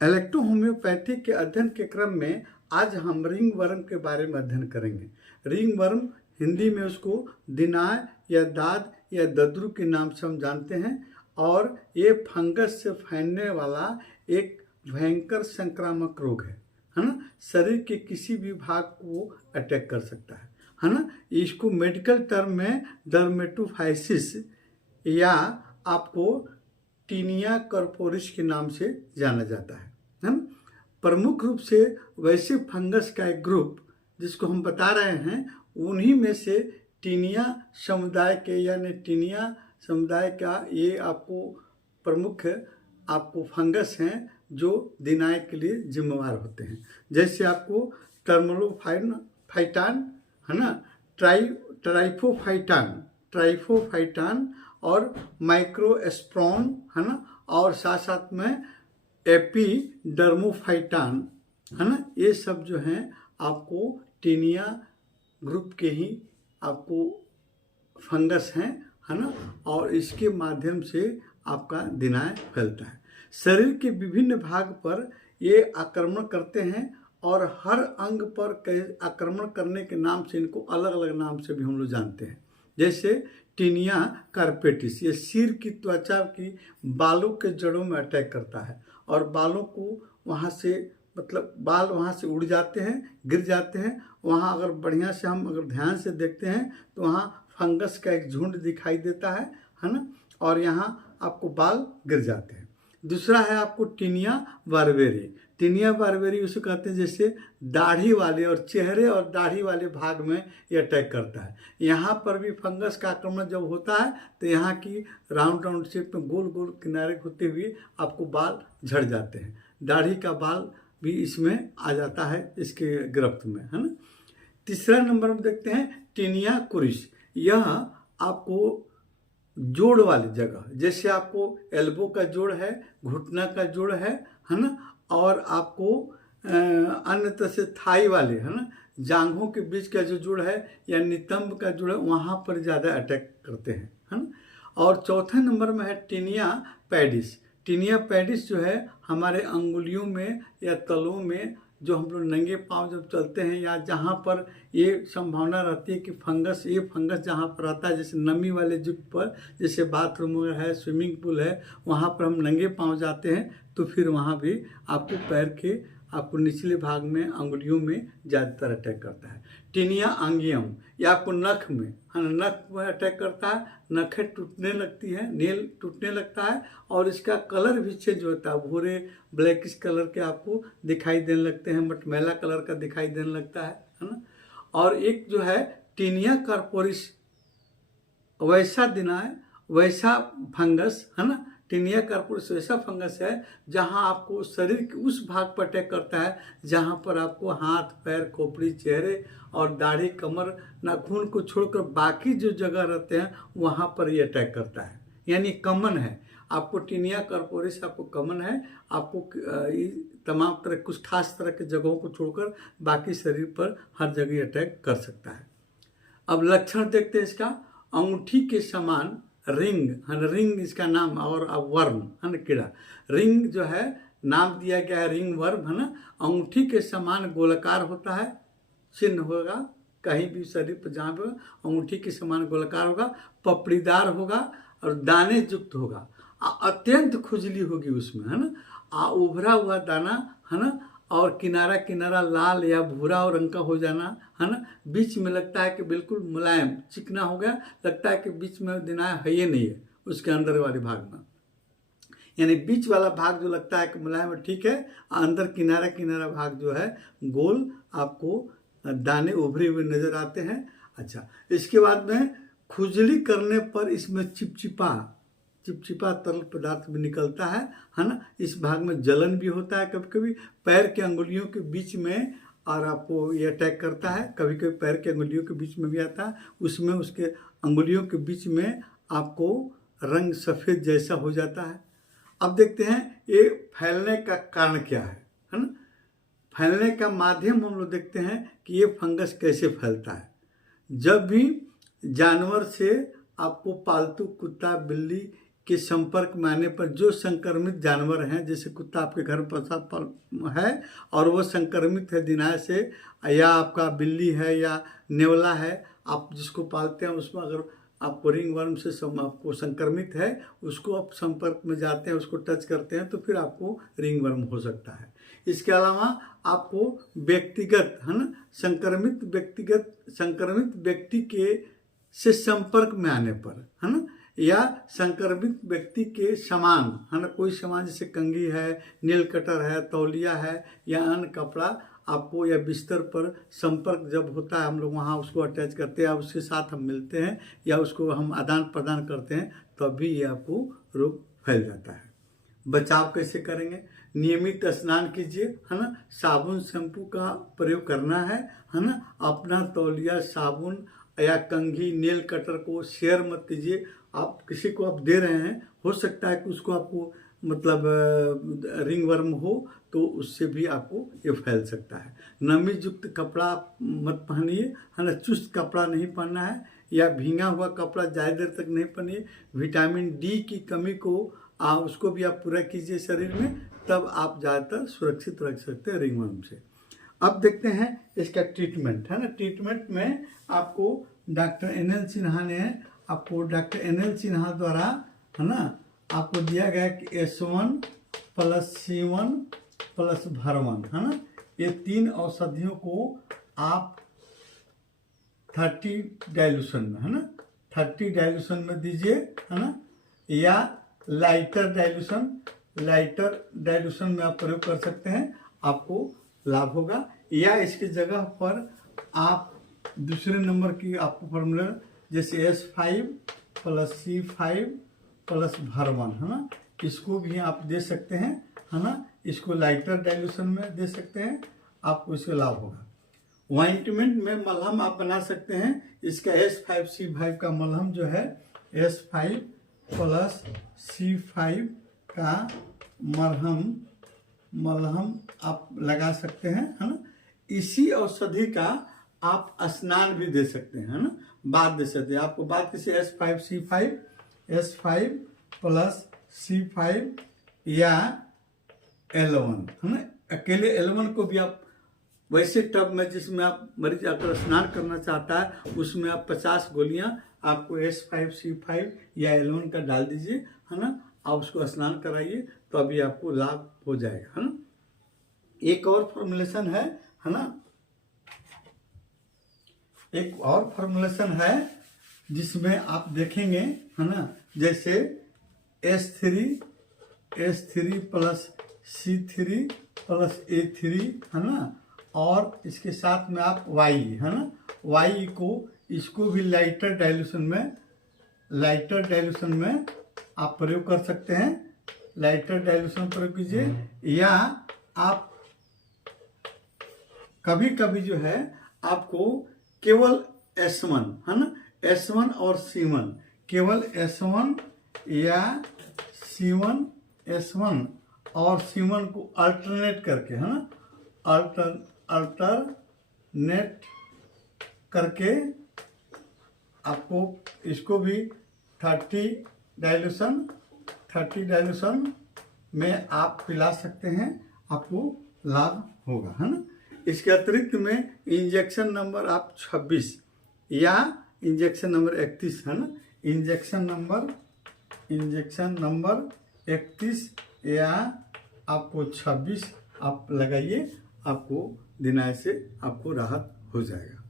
Electro homeopathy के अध्ययन के क्रम में आज हम रिंग वर्म के बारे में अध्ययन करेंगे। रिंग वर्म हिंदी में उसको दिनाय या दाद या दद्रु के नाम से हम जानते हैं और ये फंगस से फैलने वाला एक भयंकर संक्रामक रोग है ना। शरीर के किसी भी भाग को अटैक कर सकता है ना। इसको मेडिकल टर्म में डर्मेटोफाइसिस या आपको टीनिया कॉर्पोरिस के नाम से जाना जाता है ना। प्रमुख रूप से वैसे फंगस का एक ग्रुप जिसको हम बता रहे हैं उन्हीं में से टीनिया समुदाय के यानी टीनिया समुदाय का ये आपको प्रमुख आपको फंगस हैं जो दिनाय के लिए जिम्मेवार होते हैं। जैसे आपको टर्मोफाइटान है ना, ट्राइफोफाइटान और माइक्रोस्पोरम है ना, और साथ साथ में एपिडर्मोफाइटान है ना। ये सब जो हैं आपको टीनिया ग्रुप के ही आपको फंगस हैं है ना, और इसके माध्यम से आपका दिनाय फैलता है। शरीर के विभिन्न भाग पर ये आक्रमण करते हैं और हर अंग पर कई आक्रमण करने के नाम से इनको अलग अलग नाम से भी हम लोग जानते हैं। जैसे टीनिया कार्पेटिस, ये सिर की त्वचा की बालों के जड़ों में अटैक करता है और बालों को वहाँ से मतलब बाल वहाँ से उड़ जाते हैं, गिर जाते हैं। वहाँ अगर बढ़िया से हम अगर ध्यान से देखते हैं तो वहाँ फंगस का एक झुंड दिखाई देता है ना, और यहाँ आपको बाल गिर जाते हैं। दूसरा है आपको टीनिया बार्बेरी। टीनिया बार्बेरी उसे कहते हैं जैसे दाढ़ी वाले और चेहरे और दाढ़ी वाले भाग में ये अटैक करता है। यहाँ पर भी फंगस का आक्रमण जब होता है तो यहाँ की राउंड शेप में गोल गोल किनारे होते हुए आपको बाल झड़ जाते हैं। दाढ़ी का बाल भी इसमें आ जाता है इसके गिरफ्त में है ना। तीसरा नंबर में देखते हैं टीनिया कुरिस। यह आपको जोड़ वाली जगह, जैसे आपको एल्बो का जोड़ है, घुटना का जोड़ है ना, और आपको अन्य तरह से थाई वाले है ना, जांघों के बीच का जो जोड़ है या नितंब का जोड़ है, वहाँ पर ज़्यादा अटैक करते हैं है ना। और चौथे नंबर में है टीनिया पैडिस। टीनिया पैडिस जो है हमारे अंगुलियों में या तलों में, जो हम लोग नंगे पांव जब चलते हैं या जहाँ पर ये संभावना रहती है कि ये फंगस जहाँ पर आता है, जैसे नमी वाले जगह पर, जैसे बाथरूम है, स्विमिंग पूल है, वहाँ पर हम नंगे पांव जाते हैं तो फिर वहाँ भी आपको पैर के आपको निचले भाग में अंगुलियों में ज़्यादातर अटैक करता है। टीनिया आंगियम, या आपको नख में नख में अटैक करता है, नखें टूटने लगती है, नेल टूटने लगता है और इसका कलर भी चेंज होता है। भूरे ब्लैकिश कलर के आपको दिखाई देने लगते हैं, मटमैला कलर का दिखाई देने लगता है ना। और एक जो है टीनिया कॉर्पोरिस, वैसा दिनाय वैसा फंगस है ना। टीनिया कॉर्पोरिस वैसा फंगस है जहां आपको शरीर के उस भाग पर अटैक करता है जहां पर आपको हाथ, पैर, खोपड़ी, चेहरे और दाढ़ी, कमर, नाखून को छोड़कर बाकी जो जगह रहते हैं वहां पर ये अटैक करता है। यानी कॉमन है आपको टीनिया कॉर्पोरिस, आपको कॉमन है, आपको तमाम तरह कुछ खास तरह के जगहों को छोड़कर बाकी शरीर पर हर जगह अटैक कर सकता है। अब लक्षण देखते हैं इसका। अंगूठी के समान रिंग है ना, रिंग इसका नाम, और अब वर्म है ना, कीड़ा। रिंग जो है नाम दिया गया है रिंग वर्म है ना। अंगूठी के समान गोलाकार होता है, चिन्ह होगा कहीं भी शरीर पर जहाँ पे अंगूठी के समान गोलाकार होगा, पपड़ीदार होगा और दाने युक्त होगा। अत्यंत खुजली होगी उसमें है ना, उभरा हुआ दाना है ना, और किनारा किनारा लाल या भूरा और रंग का हो जाना है ना। बीच में लगता है कि बिल्कुल मुलायम चिकना हो गया, लगता है कि बीच में दिनाय है ही नहीं है उसके अंदर वाले भाग में। यानी बीच वाला भाग जो लगता है कि मुलायम है, ठीक है, अंदर किनारा किनारा भाग जो है गोल आपको दाने उभरे हुए नजर आते हैं। अच्छा, इसके बाद में खुजली करने पर इसमें चिपचिपा तरल पदार्थ भी निकलता है ना। इस भाग में जलन भी होता है कभी कभी पैर के अंगुलियों के बीच में, और आपको ये अटैक करता है। कभी कभी पैर के अंगुलियों के बीच में भी आता है, उसमें उसके अंगुलियों के बीच में आपको रंग सफ़ेद जैसा हो जाता है। अब देखते हैं ये फैलने का कारण क्या है ना। फैलने का माध्यम हम लोग देखते हैं कि ये फंगस कैसे फैलता है। जब भी जानवर से आपको पालतू कुत्ता, बिल्ली के संपर्क में आने पर जो संक्रमित जानवर हैं, जैसे कुत्ता आपके घर पर है और वो संक्रमित है दिनाय से, या आपका बिल्ली है या नेवला है, आप जिसको पालते हैं उसमें अगर आपको रिंग वर्म से आपको संक्रमित है, उसको आप संपर्क में जाते हैं, उसको टच करते हैं तो फिर आपको रिंग वर्म हो सकता है। इसके अलावा आपको व्यक्तिगत है ना संक्रमित व्यक्ति के से संपर्क में आने पर है ना, या संक्रमित व्यक्ति के सामान है ना, कोई सामान जैसे कंघी है, नेल कटर है, तौलिया है या अन्य कपड़ा आपको या बिस्तर पर संपर्क जब होता है, हम लोग वहाँ उसको अटैच करते हैं या उसके साथ हम मिलते हैं या उसको हम आदान प्रदान करते हैं, तभी ये आपको रोग फैल जाता है। बचाव कैसे करेंगे? नियमित स्नान कीजिए है ना, साबुन शैम्पू का प्रयोग करना है ना। अपना तौलिया, साबुन या कंघी, नेल कटर को शेयर मत कीजिए। आप किसी को आप दे रहे हैं, हो सकता है कि उसको आपको मतलब रिंग वर्म हो तो उससे भी आपको ये फैल सकता है। नमी युक्त कपड़ा मत पहनिए है ना, चुस्त कपड़ा नहीं पहनना है या भींगा हुआ कपड़ा ज़्यादा देर तक नहीं पहनिए। विटामिन डी की कमी को उसको भी आप पूरा कीजिए शरीर में, तब आप ज़्यादातर सुरक्षित रख सकते हैं रिंग वर्म से। अब देखते हैं इसका ट्रीटमेंट है ना। ट्रीटमेंट में आपको डॉक्टर NL सिन्हा ने आपको डॉक्टर NL सिन्हा द्वारा है ना आपको दिया गया कि S1 + C1 + भरवन है ना, ये 3 औषधियों को आप 30 डाइल्यूशन में है ना, 30 डाइल्यूशन में दीजिए है ना, या लाइटर डाइल्यूशन में आप प्रयोग कर सकते हैं, आपको लाभ होगा। या इसकी जगह पर आप दूसरे नंबर की आपको फॉर्मूला जैसे S5 + C5 + भरवन है ना, इसको भी आप दे सकते हैं है ना। इसको लाइटर डाइल्यूशन में दे सकते हैं, आपको इसका लाभ होगा। ऑइंटमेंट में मलहम आप बना सकते हैं। इसका S5 C5 का मलहम जो है, S5 + C5 का मलहम आप लगा सकते हैं है ना। इसी औषधि का आप स्नान भी दे सकते हैं है ना, बात दे सकते हैं। आपको बात किसी S5 + C5 या L1 है ना। अकेले L1 को भी आप वैसे टब में जिसमें आप मरीज अगर स्नान करना चाहता है, उसमें आप 50 गोलियां आपको S5 C5 या L1 का डाल दीजिए है ना, आप उसको स्नान कराइए तो अभी आपको लाभ हो जाएगा है ना। एक और फॉर्मुलेशन है ना, एक और फॉर्मुलेशन है जिसमें आप देखेंगे है ना, जैसे S3 + C3 + A3 है ना, और इसके साथ में आप Y है ना, Y को इसको भी लाइटर डाइल्यूशन में आप प्रयोग कर सकते हैं। लाइटर डाइल्यूशन प्रयोग कीजिए, या आप कभी कभी जो है आपको केवल S1 है ना, S1 और C1, केवल S1 या C1 S1 और C1 को अल्टरनेट करके है ना, अल्टरनेट करके आपको इसको भी 30 डाइल्यूशन में आप पिला सकते हैं, आपको लाभ होगा है ना। इसके अतिरिक्त में इंजेक्शन नंबर आप 26 या इंजेक्शन नंबर 31 है ना, इंजेक्शन नंबर 31 या आपको 26 आप लगाइए, आपको दिनाय से आपको राहत हो जाएगा।